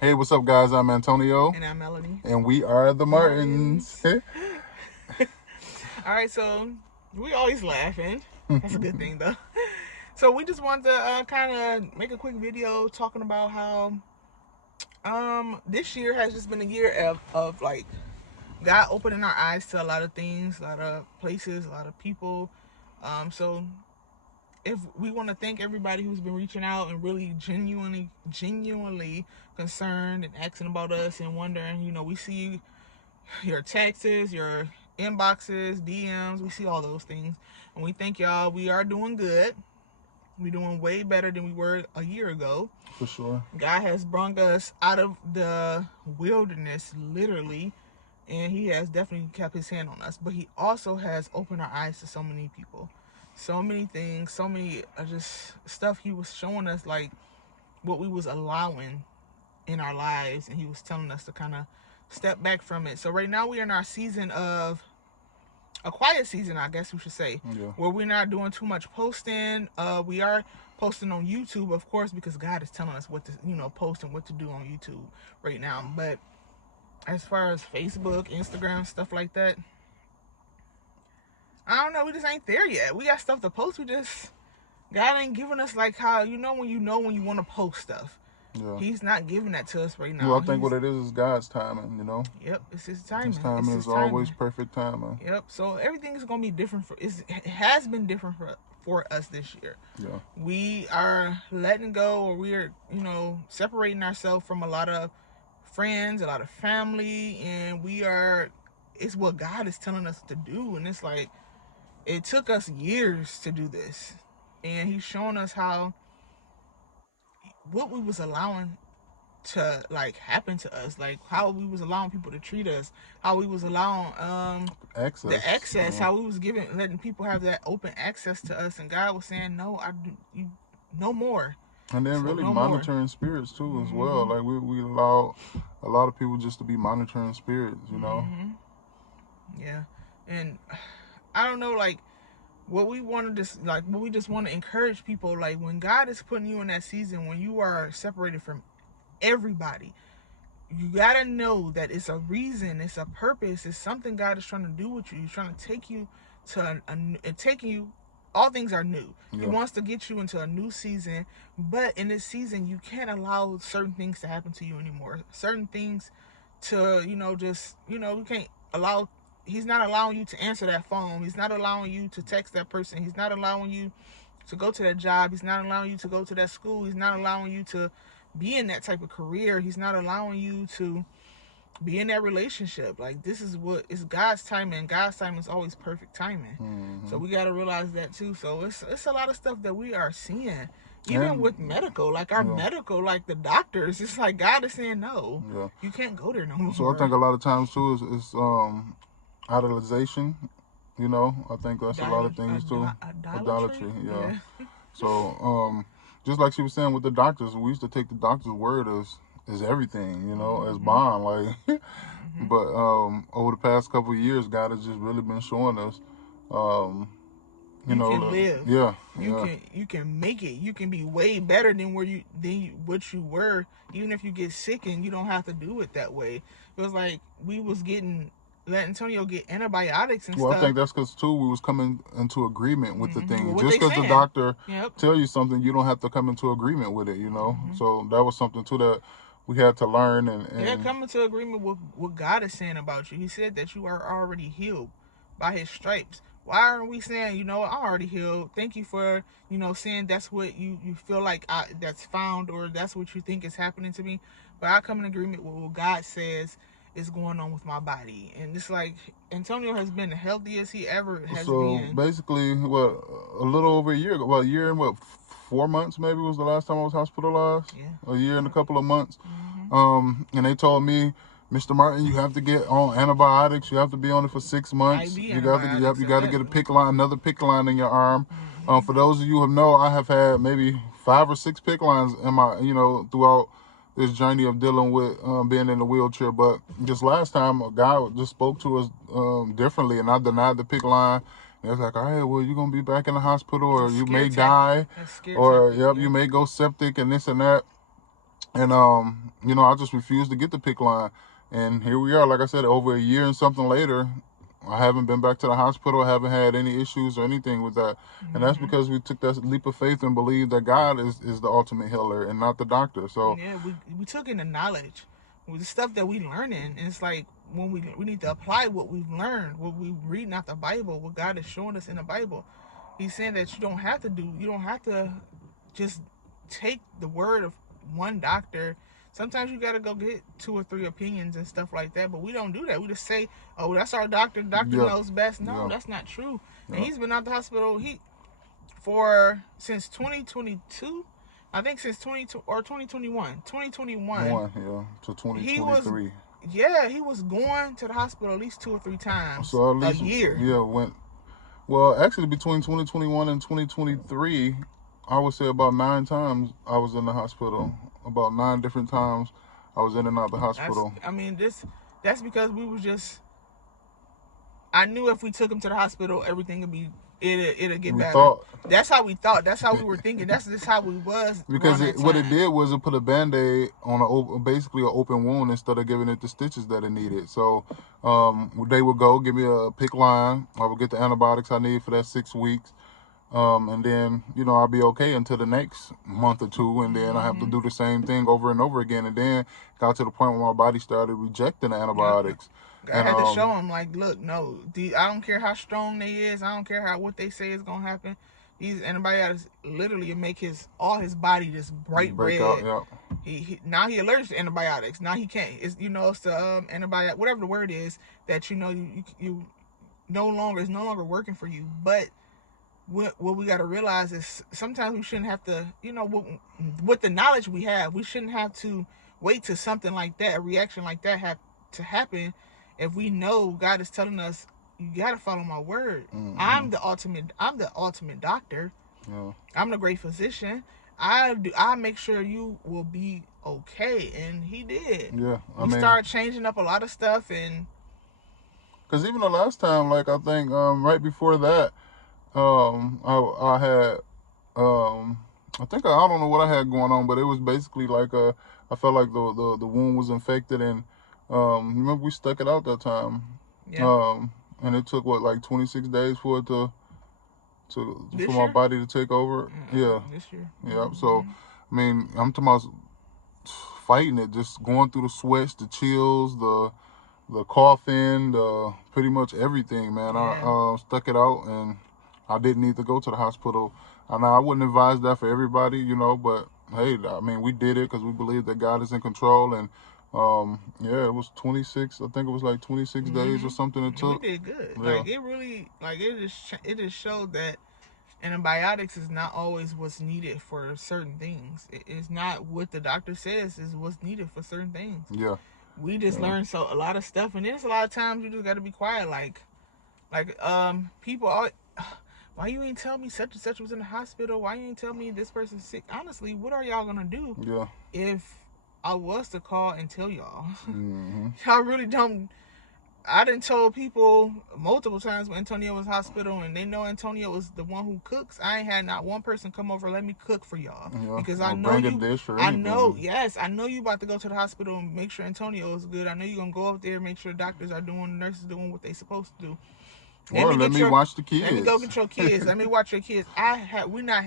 Hey, what's up, guys? I'm Antonio, And I'm Melanie. and we are the Martins. Martins. All right, so we always laughing. That's a good thing, though. So we just wanted to kind of make a quick video talking about how this year has just been a year of like God opening our eyes to a lot of things, a lot of places, a lot of people. So if we want to thank everybody who's been reaching out and really genuinely concerned and asking about us and wondering, we see your texts, your inboxes, DMs. We see all those things. And we thank y'all. We are doing good. We're doing way better than we were a year ago. For sure. God has brought us out of the wilderness, literally. And he has definitely kept his hand on us. But he also has opened our eyes to so many people. So many things, so many just stuff he was showing us, like what we was allowing in our lives, and he was telling us to kind of step back from it. So right now we're in our season of a quiet season, I guess we should say, where we're not doing too much posting. We are posting on YouTube, of course, because God is telling us what to, post and what to do on YouTube right now. But as far as Facebook, Instagram, stuff like that, I don't know. We just ain't there yet. We got stuff to post. God ain't giving us like how when you want to post stuff. Yeah. He's not giving that to us right now. Well, I think what it is God's timing, Yep, it's his timing. His timing is always perfect timing. Yep, so everything is going to be different. It has been different for us this year. Yeah. We are letting go, or we're, separating ourselves from a lot of friends, a lot of family, and it's what God is telling us to do. And it's like, it took us years to do this. And he's showing us what we was allowing to like happen to us, like how we was allowing people to treat us, how we was allowing the access, how we was letting people have that open access to us, and God was saying no, no more. And then really monitoring spirits too as well. Like we allow a lot of people just to be monitoring spirits, Yeah, and I don't know, like what we just want to encourage people, like when God is putting you in that season when you are separated from everybody, you gotta know that it's a reason, it's a purpose, it's something God is trying to do with you. He's trying to take you to taking you. All things are new. Yeah. He wants to get you into a new season, but in this season, you can't allow certain things to happen to you anymore. Certain things to we can't allow. He's not allowing you to answer that phone. He's not allowing you to text that person. He's not allowing you to go to that job. He's not allowing you to go to that school. He's not allowing you to be in that type of career. He's not allowing you to be in that relationship. Like, this is what it's God's timing. God's timing is always perfect timing. So we got to realize that too. So it's a lot of stuff that we are seeing, even with medical, like our medical, like the doctors. It's like God is saying no, you can't go there no more. So I think a lot of times too is idolization. I think that's a lot of things too. Idolatry. Yeah. So just like she was saying with the doctors, we used to take the doctor's word as everything, as bond. Like, but over the past couple of years, God has just really been showing us, you can live. Yeah. You can make it. You can be way better than what you were, even if you get sick and you don't have to do it that way. It was like we was letting Antonio get antibiotics and stuff. Well, I think that's because too we was coming into agreement with the thing. Just because the doctor tell you something, you don't have to come into agreement with it. So that was something too that we had to learn and come into agreement with what God is saying about you. He said that you are already healed by His stripes. Why aren't we saying, I'm already healed? Thank you for, saying that's what you feel like that's found, or that's what you think is happening to me. But I come in agreement with what God says is going on with my body. And it's like Antonio has been the healthiest he ever has been. So basically, a little over a year ago, a year and 4 months maybe was the last time I was hospitalized. Yeah. A year and a couple of months. And they told me, Mr. Martin, you have to get on antibiotics. You have to be on it for 6 months. You got to get another PICC line in your arm. For those of you who know, I have had maybe 5 or 6 PICC lines in my, throughout this journey of dealing with being in a wheelchair. But this last time, God just spoke to us differently, and I denied the PICC line. And it's like, all right, well, you're going to be back in the hospital, or you may die, or you may go septic and this and that. And you know, I just refused to get the PICC line. And here we are, like I said, over a year and something later, I haven't been back to the hospital. I haven't had any issues or anything with that. And that's because we took that leap of faith and believed that God is the ultimate healer and not the doctor. So yeah, we took in the knowledge with the stuff that we learning. And it's like when we need to apply what we've learned, what we reading out the Bible, what God is showing us in the Bible. He's saying that you don't have to just take the word of one doctor. Sometimes you got to go get 2 or 3 opinions and stuff like that, but we don't do that. We just say, oh, that's our doctor. The doctor knows best. No, that's not true. And he's been out the hospital since 2022. I think since 2021. 2021. Yeah, to 2023. He was going to the hospital at least 2 or 3 times so at least, a year. Yeah, well, actually, between 2021 and 2023, I would say about 9 times I was in the hospital. About 9 different times I was in and out the hospital. That's because we was just. I knew if we took him to the hospital, everything would be. It'll get better. That's how we thought. That's how we were thinking. That's just how we was. Because what it did was it put a Band-Aid on basically an open wound instead of giving it the stitches that it needed. So they would go give me a PICC line. I would get the antibiotics I need for that 6 weeks. And then, you know, I'll be okay until the next month or 2. And then I have to do the same thing over and over again. And then got to the point where my body started rejecting the antibiotics. I had to show him, like, look, no, I don't care how strong they is. I don't care what they say is going to happen. These antibiotics literally make all his body just bright red. Out, Now he allergic to antibiotics. Now he can't. It's the antibiotic, whatever the word is, that you no longer working for you. But what we got to realize is sometimes we shouldn't have to, with the knowledge we have, we shouldn't have to wait till something like that, a reaction like that to happen. If we know God is telling us, you got to follow my word. I'm the ultimate doctor. Yeah. I'm the great physician. I make sure you will be okay. And he did. Yeah. We started changing up a lot of stuff. And because even the last time, like, I think right before that, I had, I think, I don't know what I had going on, but it was basically like I felt like the wound was infected. And remember we stuck it out that time. Yeah. And it took like 26 days for it for my body to take over. Yeah. This year. Yeah. So, I mean, I'm talking about fighting it, just going through the sweats, the chills, the coughing, pretty much everything, man. I stuck it out, and I didn't need to go to the hospital. And I wouldn't advise that for everybody, but hey, I mean, we did it because we believe that God is in control. And it was 26. I think it was like 26 days or something it took. We did good. Yeah. It just showed that antibiotics is not always what's needed for certain things. It's not what the doctor says is what's needed for certain things. Yeah. We just learned a lot of stuff, and there's a lot of times you just got to be quiet. Like people always, why you ain't tell me such and such was in the hospital? Why you ain't tell me this person's sick? Honestly, what are y'all gonna do if I was to call and tell y'all? Y'all really don't. I done told people multiple times when Antonio was in hospital, and they know Antonio was the one who cooks. I ain't had not one person come over, let me cook for y'all. Because I know I know you about to go to the hospital and make sure Antonio is good. I know you're going to go up there, make sure doctors are doing, nurses doing what they supposed to do. Or let me watch the kids. Let me go get your kids. Let me watch your kids.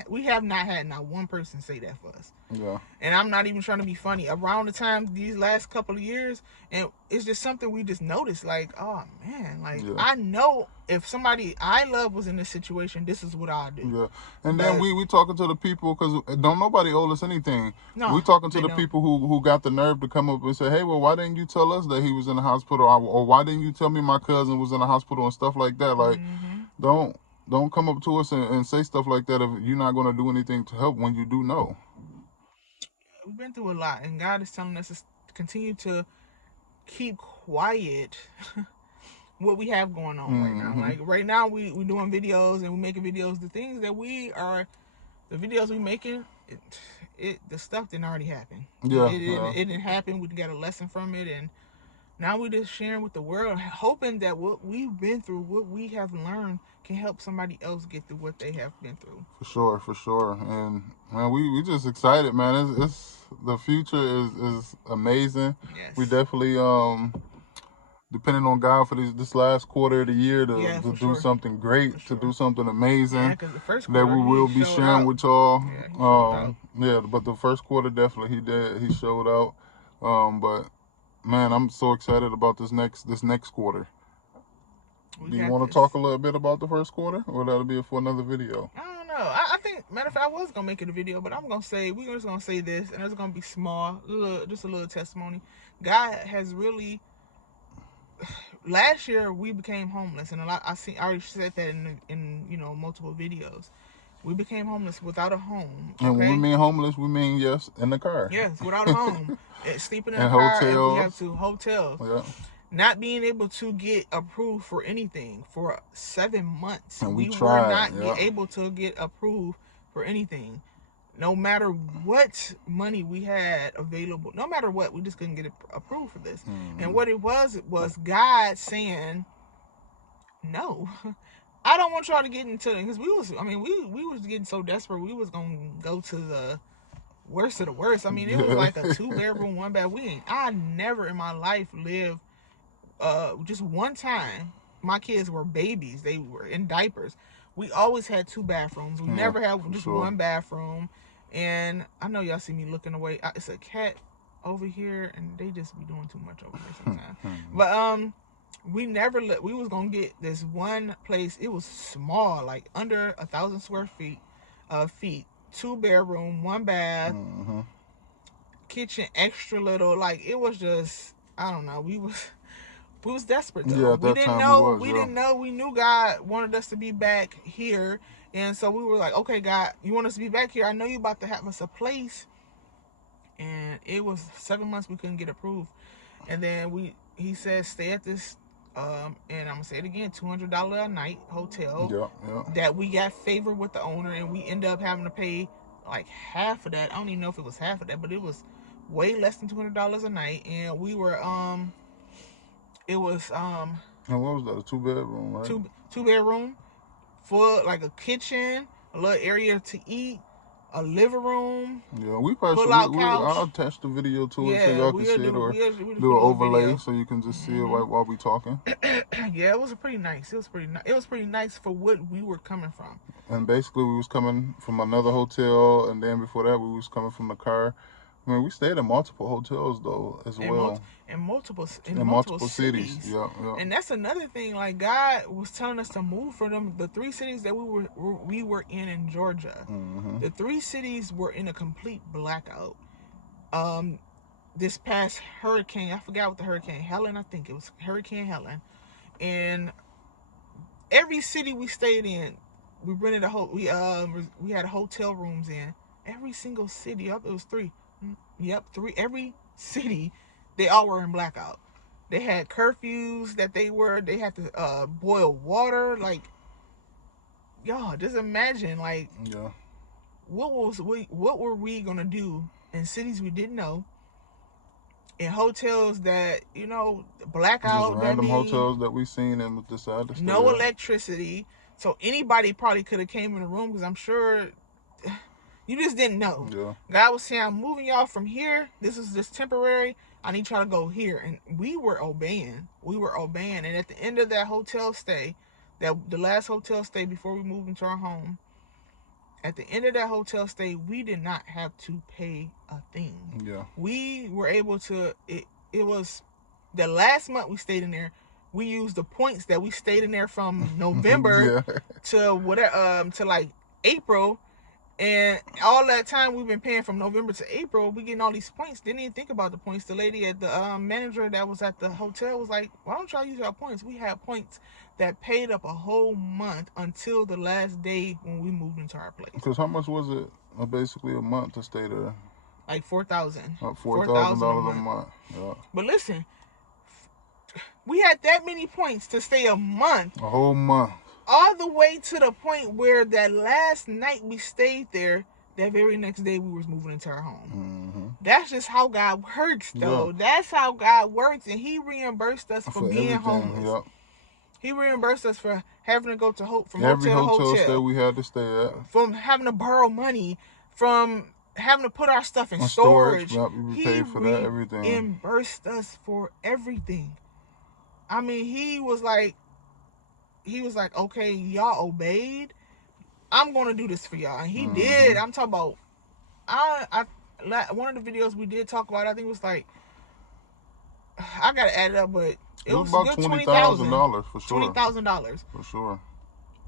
We have not had not one person say that for us. Yeah. And I'm not even trying to be funny. Around the time these last couple of years, and it's just something we just noticed. Like, oh man, I know if somebody I love was in this situation, this is what I'll do. Yeah. And then we talking to the people, because don't nobody owe us anything. No, we talking to the people who got the nerve to come up and say, hey, well, why didn't you tell us that he was in the hospital, or why didn't you tell me my cousin was in the hospital and stuff like that? Like, don't come up to us and say stuff like that if you're not going to do anything to help when you do know. We've been through a lot, and God is telling us to continue to keep quiet what we have going on right now. Like right now, we doing videos and we making videos. The things that the videos we making, the stuff didn't already happen. It didn't happen. We got a lesson from it, and now we're just sharing with the world, hoping that what we've been through, what we have learned, can help somebody else get through what they have been through. For sure. And man, we just excited, man. the future is amazing. Yes. We definitely depending on God for this last quarter of the year to do something great, to do something amazing. Yeah, because the first quarter, that we will be sharing with y'all. Yeah, he showed out. Yeah, but the first quarter definitely he did. He showed out. But man, I'm so excited about this next quarter. Do you want to talk a little bit about the first quarter, or that'll be for another video? I don't know. I think, matter of fact, I was gonna make it a video, but I'm gonna say we're just gonna say this, and it's gonna be small, just a little testimony. God has really. Last year we became homeless, and I already said that in multiple videos. We became homeless without a home. Okay? And when we mean homeless, we mean in the car. Yes, without a home, sleeping in a car, hotels. If we have to hotels. Yeah. Not being able to get approved for anything for 7 months. And we were not able to get approved for anything. No matter what money we had available, no matter what, we just couldn't get it approved for this. Mm-hmm. And what it was God saying, no, I don't want y'all to get into it. Because we was getting so desperate, we was going to go to the worst of the worst. I mean, it was like a 2-bedroom, 1-bath. I never in my life lived, just one time, my kids were babies. They were in diapers. We always had 2 bathrooms. We never had just one bathroom. And I know y'all see me looking away. It's a cat over here, and they just be doing too much over here sometimes. But we never we was gonna get this one place. It was small, like under 1,000 square feet, 2-bedroom, 1 bath, kitchen extra little. Like it was just, I don't know. We was desperate though. Yeah, we didn't know. We didn't know. We knew God wanted us to be back here, and so we were like, "Okay, God, you want us to be back here? I know you about to have us a place." And it was 7 months we couldn't get approved, and then he said, "Stay at this," and I'm gonna say it again, $200 a night hotel. Yeah. That we got favored with the owner, and we ended up having to pay like half of that. I don't even know if it was half of that, but it was way less than $200 a night, and we were It was And what was that? A 2-bedroom, right? Two bedroom, full, like a kitchen, a little area to eat, a living room. Yeah, we probably I'll attach the video to it so y'all can see it, or do an overlay so you can just see it while we talking. Yeah, it was pretty nice. It was pretty nice for what we were coming from. And basically, we was coming from another hotel, and then before that, we was coming from the car. I mean, we stayed in multiple hotels though as well. In multiple cities. Yeah. And that's another thing. Like God was telling us to move from the 3 cities that we were in Georgia. Mm-hmm. The 3 cities were in a complete blackout. This past hurricane, I forgot what the hurricane, Helen, I think it was Hurricane Helen, and every city we stayed in, we rented we had hotel rooms in every single city. It was 3. Yep, 3. Every city, they all were in blackout. They had curfews that they had to boil water. Like, y'all, just imagine, like, what were we gonna do in cities we didn't know, in hotels that blackout, just random hotels that we seen and decided to stay no electricity. So anybody probably could have came in the room, because I'm sure. You just didn't know. Yeah. God was saying, I'm moving y'all from here. This is just temporary. I need y'all to go here. And we were obeying. And at the end of that hotel stay, the last hotel stay before we moved into our home, at the end of that hotel stay, we did not have to pay a thing. Yeah. We were able to, it was the last month we stayed in there. We used the points that we stayed in there from November to whatever, to like April. And all that time we've been paying from November to April, we getting all these points. Didn't even think about the points. The lady at the manager that was at the hotel was like, "Why don't y'all use our points?" We had points that paid up a whole month until the last day when we moved into our place. Because how much was it? Basically a month to stay there. Like $4,000. $4,000 a month. Yeah. But listen, we had that many points to stay a month. A whole month. All the way to the point where that last night we stayed there, that very next day we was moving into our home. Mm-hmm. That's just how God works, though. Yeah. That's how God works, and He reimbursed us for being homeless. Yep. He reimbursed us for having to go to from every hotel to hotel stay we had to stay at, from having to borrow money, from having to put our stuff in storage. Yep, we paid for that, everything. Reimbursed us for everything. I mean, he was like, okay, y'all obeyed. I'm gonna do this for y'all, and he did. I'm talking about. One of the videos we did talk about, I think it was like, I gotta add it up, but it was about $20,000 for sure. $20,000 for sure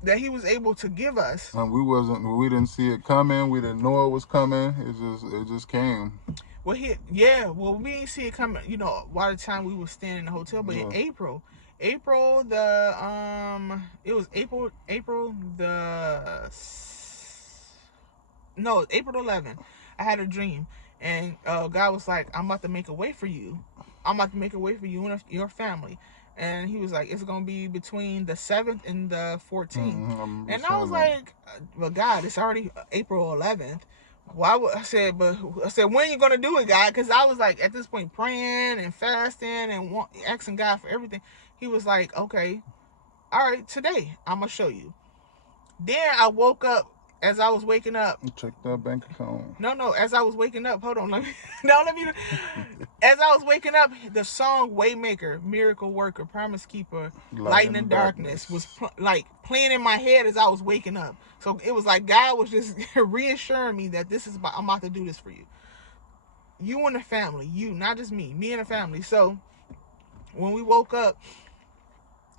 that he was able to give us. And we didn't see it coming. We didn't know it was coming. It just came. Well, we didn't see it coming. You know, by the time we were staying in the hotel, but in April the April 11th, I had a dream, and God was like, I'm about to make a way for you. I'm about to make a way for you and your family. And he was like, it's going to be between the 7th and the 14th. And I was like, well, God, it's already April 11th. Why would I said, when are you going to do it, God? Because I was like, at this point, praying and fasting and asking God for everything. He was like, okay, all right, today, I'm going to show you. Then I woke up. As I was waking up, check that bank account. No. As I was waking up, hold on, let me. As I was waking up, the song "Waymaker," "Miracle Worker," "Promise Keeper," "Light in the Darkness" was playing in my head as I was waking up. So it was like God was just reassuring me that I'm about to do this for you. You and the family, not just me and the family. So when we woke up,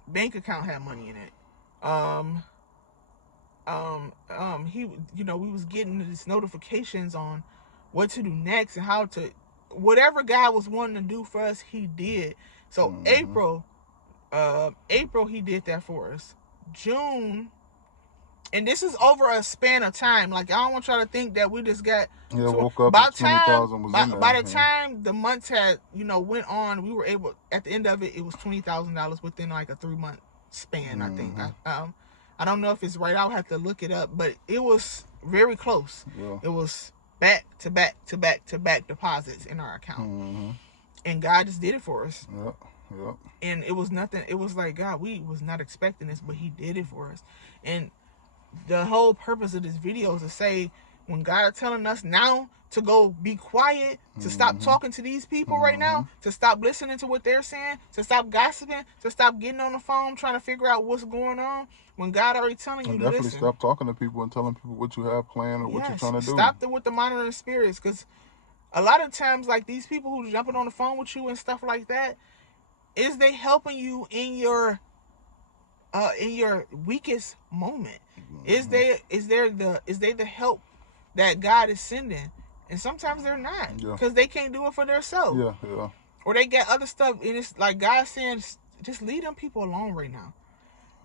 bank account had money in it. We was getting these notifications on what to do next and how to, whatever God was wanting to do for us, he did. So April, he did that for us. June, and this is over a span of time. Like, I don't want y'all to think that we just got woke up by 20,000 was in there. By the time the months had, went on, we were able, at the end of it, it was $20,000 within like a 3-month span, I think. I don't know if it's right. I'll have to look it up, but it was very close. Yeah. It was back to back to back to back deposits in our account. And God just did it for us. Yep. And it was nothing. It was like, God, we was not expecting this, but he did it for us. And the whole purpose of this video is to say, when God is telling us now to go be quiet, to stop talking to these people right now, to stop listening to what they're saying, to stop gossiping, to stop getting on the phone trying to figure out what's going on, when God already telling you to definitely listen. Stop talking to people and telling people what you have planned or what you're trying to do. Stop with the monitoring spirits, because a lot of times, like, these people who jumping on the phone with you and stuff like that, is they helping you in your weakest moment? Is they the help that God is sending? And sometimes they're not, because they can't do it for themselves. Yeah. Or they got other stuff, and it's like God saying, just leave them people alone right now.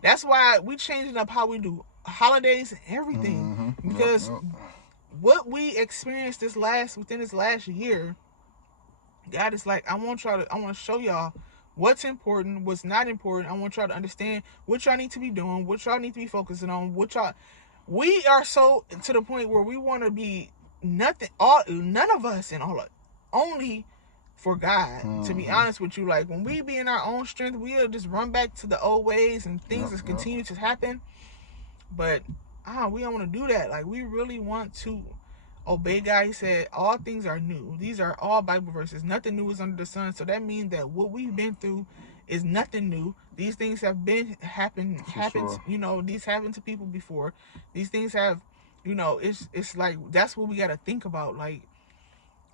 That's why we changing up how we do holidays and everything, because what we experienced within this last year, God is like, I want to show y'all what's important, what's not important. I want y'all to understand what y'all need to be doing, what y'all need to be focusing on, we are so to the point where we want to be none of us and all, only for God. To be honest with you, like, when we be in our own strength, we'll just run back to the old ways and things just continue to happen. But we don't want to do that. Like, we really want to obey God. He said all things are new. These are all Bible verses. Nothing new is under the sun. So that means that what we've been through is nothing new. These things have happened. Sure. These happened to people before. These things have, it's like, that's what we got to think about. Like,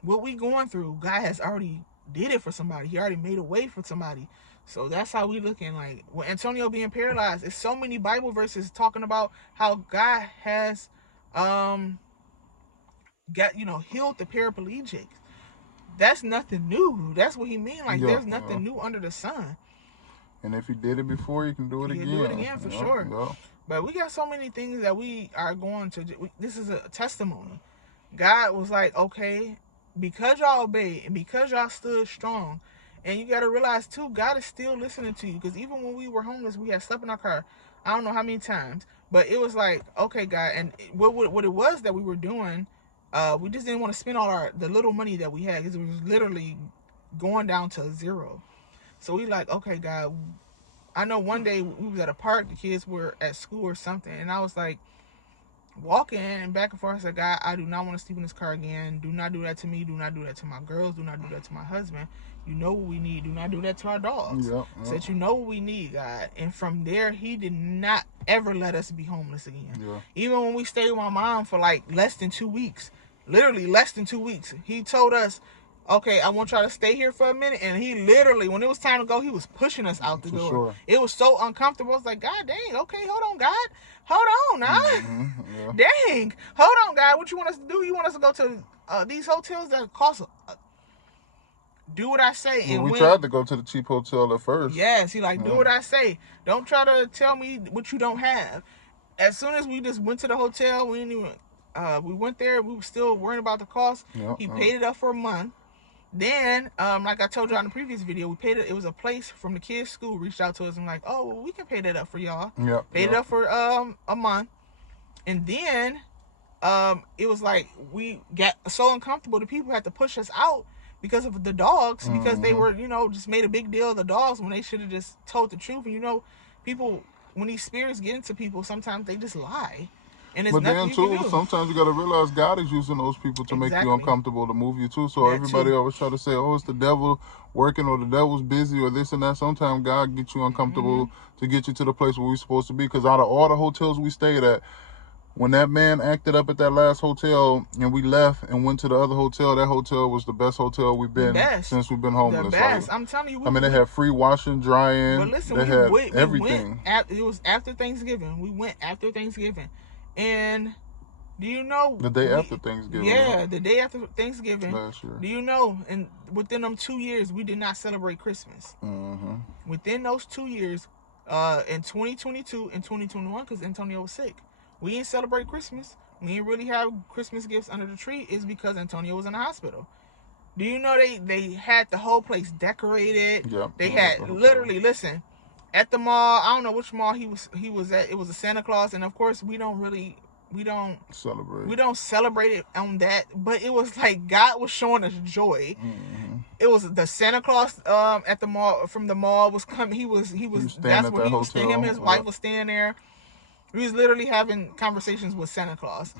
what we going through, God has already did it for somebody. He already made a way for somebody. So that's how we looking. Like, with Antonio being paralyzed, it's so many Bible verses talking about how God has healed the paraplegics. That's nothing new. That's what he mean. Like, there's nothing new under the sun. And if he did it before, he can do it again. Do it again for sure. But we got so many things that we are going to do. This is a testimony. God was like, okay, because y'all obeyed and because y'all stood strong, and you got to realize too, God is still listening to you. Because even when we were homeless, we had slept in our car, I don't know how many times, but it was like, okay, God, and what it was that we were doing, we just didn't want to spend all the little money that we had, because it was literally going down to zero. So we like, okay, God, I know one day we was at a park, the kids were at school or something, and I was like, walking back and forth. I said, God, I do not want to sleep in this car again. Do not do that to me. Do not do that to my girls. Do not do that to my husband. You know what we need. Do not do that to our dogs. Yep. Said, you know what we need, God. And from there, he did not ever let us be homeless again. Yeah. Even when we stayed with my mom for like less than 2 weeks, literally less than 2 weeks, he told us, okay, I want y'all to stay here for a minute. And he literally, when it was time to go, he was pushing us out the door. Sure. It was so uncomfortable. I was like, God dang, okay, hold on, God. Hold on, now. Yeah. Dang. Hold on, God. What you want us to do? You want us to go to these hotels that cost... do what I say. Well, we tried to go to the cheap hotel at first. Yes, he like, do what I say. Don't try to tell me what you don't have. As soon as we just went to the hotel, we didn't even... we went there. We were still worrying about the cost. He paid it up for a month. Then, like I told you on the previous video, we paid it. It was a place from the kids' school reached out to us and like, oh, well, we can pay that up for y'all. Paid it up for a month, and then it was like we got so uncomfortable. The people had to push us out because of the dogs, because they were, just made a big deal of the dogs when they should have just told the truth. And people, when these spirits get into people, sometimes they just lie. And but then too, sometimes you got to realize God is using those people to make you uncomfortable, to move you too. So everybody always try to say, oh, it's the devil working, or the devil's busy, or this and that. Sometimes God gets you uncomfortable to get you to the place where we're supposed to be. Because out of all the hotels we stayed at, when that man acted up at that last hotel and we left and went to the other hotel, that hotel was the best hotel we've been since we've been homeless. The best. I'm telling you. They had free washing, drying. But listen, they had everything. It was after Thanksgiving. We went after Thanksgiving. And do you know... the day after Thanksgiving. Yeah, the day after Thanksgiving. Last year. Do you know, and within them 2 years, we did not celebrate Christmas. Within those 2 years, in 2022 and 2021, because Antonio was sick, we didn't celebrate Christmas. We didn't really have Christmas gifts under the tree. Is because Antonio was in the hospital. Do you know they had the whole place decorated? Yep. They had literally, listen, at the mall, I don't know which mall he was at. It was a Santa Claus, and of course we don't celebrate it on that. But it was like God was showing us joy. It was the Santa Claus at the mall, from the mall, was coming. He was that's where he was staying. Him and his wife was staying there. We was literally having conversations with Santa Claus.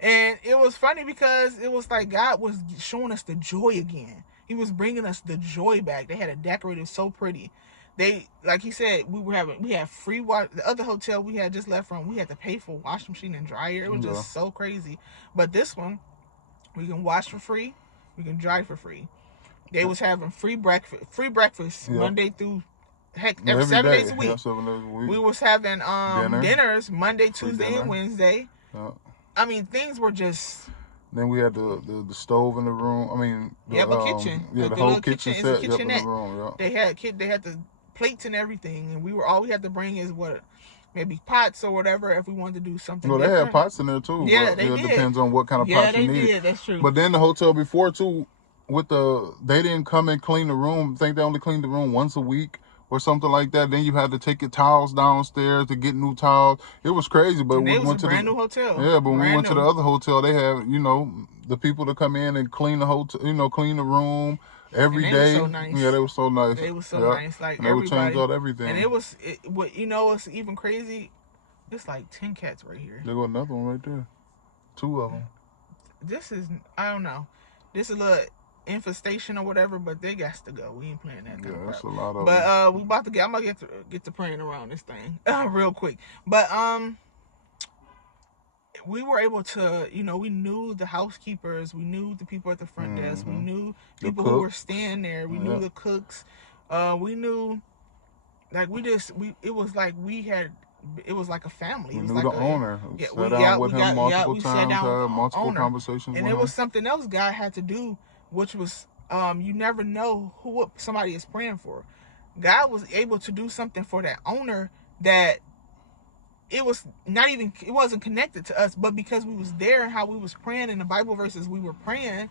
And it was funny because it was like God was showing us the joy again. He was bringing us the joy back. They had it decorated so pretty. They, like he said, we had free water. The other hotel we had just left from, we had to pay for washing machine and dryer. It was just so crazy. But this one, we can wash for free. We can dry for free. They was having free breakfast Monday through... every 7 days a week. 7 days a week. We was having dinners Monday, Tuesday, and Wednesday. I mean, things were just... Then we had the stove in the room. I mean, the kitchen. Yeah, the whole kitchen set. In the room. They had the plates and everything, and all we had to bring is maybe pots or whatever if we wanted to do something. Well, they had pots in there too. Yeah, they did. It depends on what kind of pots you need. Yeah, they did. That's true. But then the hotel before too, they didn't come and clean the room. I think they only cleaned the room once a week or something like that. Then you had to take your towels downstairs to get new towels. It was crazy. But we went to brand new hotel. Yeah, but when we went to the other hotel, they had the people to come in and clean the hotel, clean the room every day. Were so nice. Yeah, they were so nice. They were so nice. Like and they would change out everything. And it's even crazy. It's like 10 cats right here. There go another one right there. 2 of them. This is, I don't know. This is a little infestation or whatever, but they got to go. We ain't playing that. Yeah, that's a lot of them. But I'm about to get to praying around this thing real quick. But we were able to, we knew the housekeepers, we knew the people at the front desk, we knew people who were staying there, we knew the cooks, we knew, like, it was like it was like a family. We knew like the owner. Yeah, sat down with him multiple times, had multiple conversations and with him. It was something else God had to do, which was, you never know what somebody is praying for. God was able to do something for that owner that it wasn't connected to us, but because we was there and how we was praying in the Bible verses we were praying,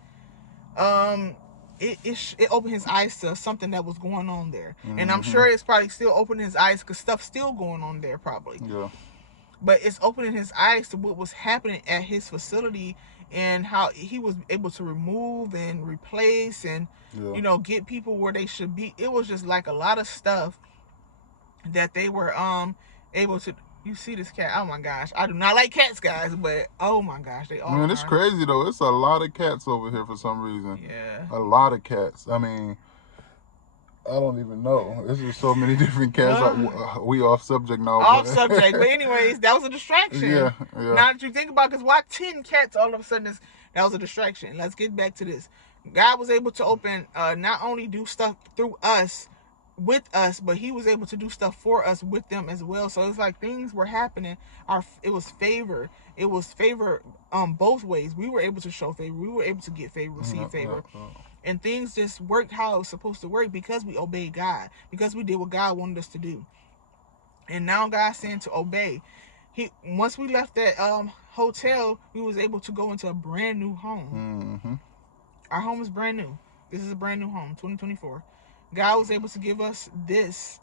it opened his eyes to something that was going on there. And I'm sure it's probably still opening his eyes because stuff's still going on there probably. Yeah. But it's opening his eyes to what was happening at his facility and how he was able to remove and replace and, get people where they should be. It was just like a lot of stuff that they were able to You see this cat? Oh my gosh, I do not like cats, guys, but oh my gosh, they all. I mean, it's crazy though. It's a lot of cats over here for some reason. Yeah. A lot of cats. I mean, I don't even know. There's just so many different cats. We off subject now. Off subject, but anyways, that was a distraction. Yeah. Now that you think about, because why 10 cats all of a sudden? That was a distraction. Let's get back to this. God was able to open, not only do stuff through us, with us, but he was able to do stuff for us with them as well. So it's like things were happening. It was favor. It was favor both ways. We were able to show favor. We were able to get favor, receive favor. And things just worked how it was supposed to work because we obeyed God, because we did what God wanted us to do. And now God's saying to obey. Once we left that hotel, we was able to go into a brand new home. Our home is brand new. This is a brand new home, 2024. God was able to give us this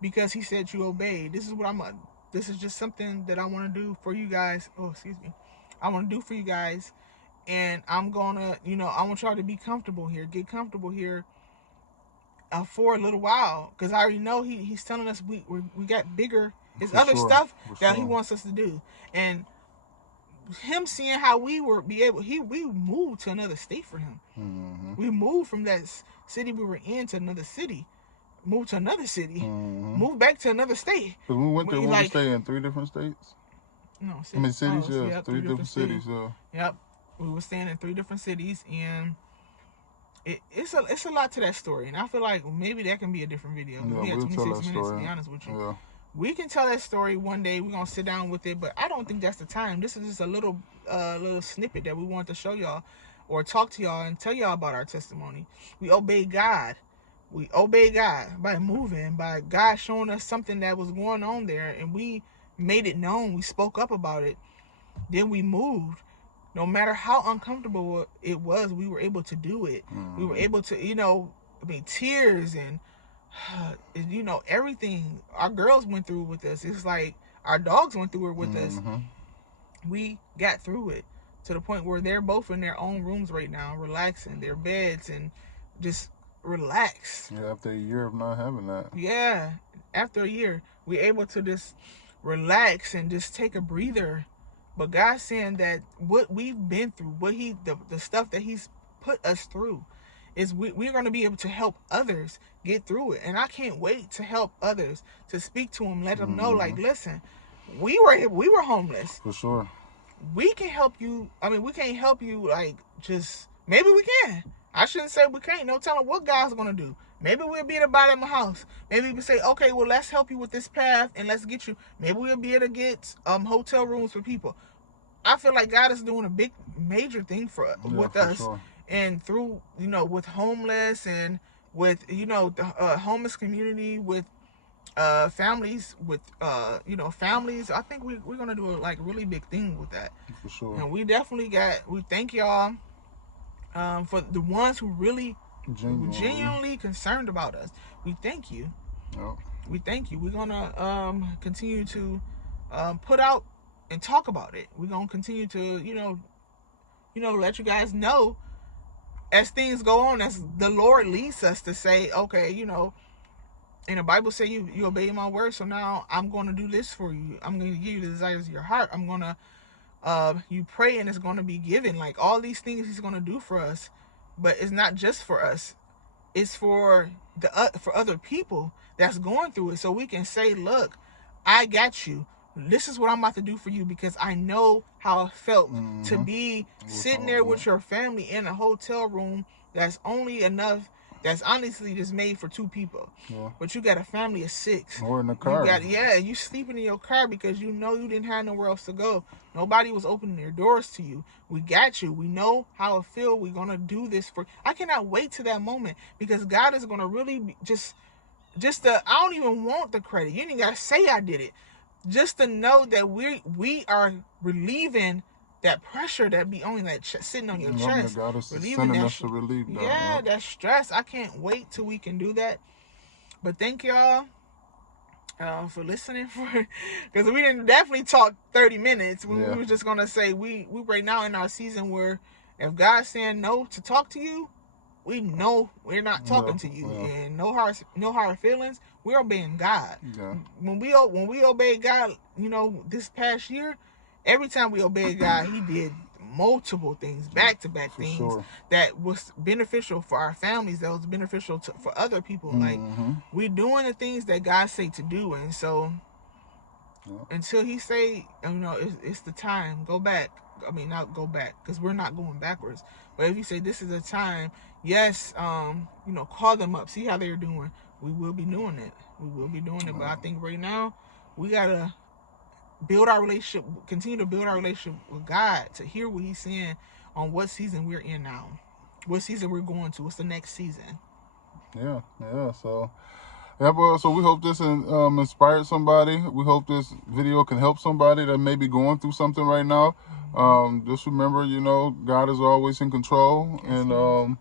because he said you obeyed. This is just something that I want to do for you guys. Oh, excuse me. I want to do for you guys. And I'm going to, I want y'all to be comfortable here. Get comfortable here for a little while. Because I already know he's telling us we got bigger. There's other stuff that he wants us to do. And him seeing how we we moved to another state for him. We moved from that city we were in to another city, moved to another city, moved back to another state. Because we went to we stay in 3 different states. No, cities. I mean cities, yeah, 3 different cities. Yep, we were staying in 3 different cities, and it's a lot to that story. And I feel like maybe that can be a different video. Yeah, we had 26 minutes to be honest with you. Yeah. We can tell that story one day. We're gonna sit down with it, but I don't think that's the time. This is just a little snippet that we want to show y'all, or talk to y'all and tell y'all about our testimony. We obey God. We obey God by moving, by God showing us something that was going on there, and we made it known. We spoke up about it. Then we moved. No matter how uncomfortable it was, we were able to do it. We were able to, tears and everything our girls went through with us. It's like our dogs went through it with us. We got through it to the point where they're both in their own rooms right now, relaxing their beds and just relaxed. Yeah, after a year of not having that. Yeah, after a year, we're able to just relax and just take a breather. But God's saying that what we've been through, the stuff that he's put us through, is we're going to be able to help others get through it. And I can't wait to help others, to speak to them, let them know, like, listen, we were homeless. For sure. We can help you. I mean, we can't help you, like, just, maybe we can. I shouldn't say we can't. No telling what God's going to do. Maybe we'll be at the bottom of my house. Maybe we say, okay, well, let's help you with this path and let's get you. Maybe we'll be able to get hotel rooms for people. I feel like God is doing a big, major thing with us. Sure. And through, with homeless and with, the homeless community, with families, with, families. I think we're going to do a really big thing with that. For sure. And we thank y'all for the ones who really genuinely concerned about us. We thank you. Yep. We thank you. We're going to continue to put out and talk about it. We're going to continue to, let you guys know as things go on, as the Lord leads us to say, okay, and the Bible say you obey my word, so now I'm going to do this for you. I'm going to give you the desires of your heart. I'm going to, you pray and it's going to be given. Like all these things he's going to do for us, but it's not just for us. It's for for other people that's going through it. So we can say, look, I got you. This is what I'm about to do for you, because I know how it felt to be sitting there with your family in a hotel room that's only enough, that's honestly just made for 2 people. Yeah. But you got a family of 6. Or in the car. You sleeping in your car because you didn't have nowhere else to go. Nobody was opening their doors to you. We got you. We know how it feels. We're going to do this for. I cannot wait to that moment, because God is going to really I don't even want the credit. You ain't got to say I did it. Just to know that we are relieving that pressure that be on that sitting on your chest. God is sending us to relieve that. Yeah, that stress. I can't wait till we can do that. But thank y'all for listening, because we didn't definitely talk 30 minutes. We were just gonna say we right now in our season where if God's saying no to talk to you, we know we're not talking to you, and no hard feelings. We're obeying God. Yeah. When we obey God, you know, this past year, every time we obeyed God, He did multiple things, back-to-back things that was beneficial for our families, that was beneficial for other people. Like, we're doing the things that God say to do, and so until He say, you know, it's the time, go back. I mean, not go back, because we're not going backwards. But if you say this is a time, yes, you know, call them up, see how they're doing. We will be doing it. We will be doing it. But I think right now we gotta build our relationship, continue to build our relationship with God, to hear what He's saying on what season we're in now, what season we're going to. What's the next season? Yeah. So. Yeah, but so we hope this inspired somebody. We hope this video can help somebody that may be going through something right now. Just remember, you know, God is always in control. And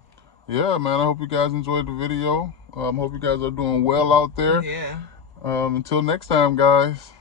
yeah, man, I hope you guys enjoyed the video. Hope you guys are doing well out there. Yeah. Until next time, guys.